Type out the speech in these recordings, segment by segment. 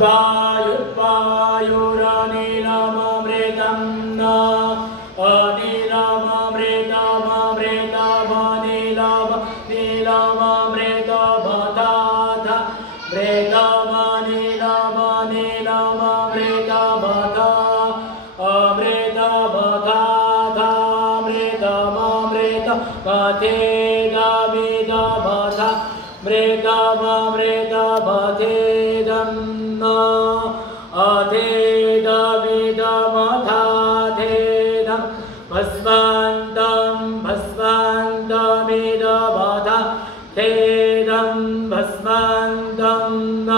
वायुर्वायुरनिलममृतं न अनिलममृतमनिलमनिलममृतमथाथ मृतमनिलमनिलममृतमथ अमृतमथाथामृतममृतमथेदमिदमथ मृतममृतमथेदं न अथेदमिदमथाथेदं भस्मान्तं भस्मान्तमिदमथ थेदं भस्मान्तं न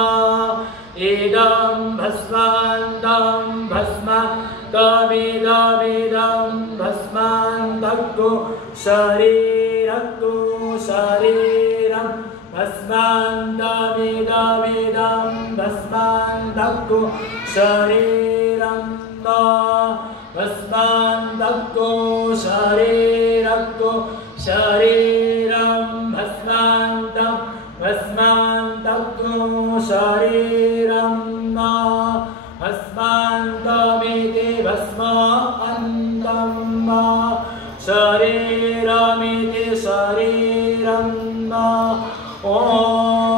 इदं भस्मान्तं भस्मान्तमिदमिदं भस्मान्तक्कु शरीरक्कु शरीरं भस्मान्तमिदमिदं भस्मान्तक्कु शरीरं न भस्मान्तक्कु शरीरक्कु शरीरं भस्मान्तं भस्मान्तक्कु शरीरं न भस्मान्तमिति भस्मान्तं शरीरमिति शरीरं न ॐ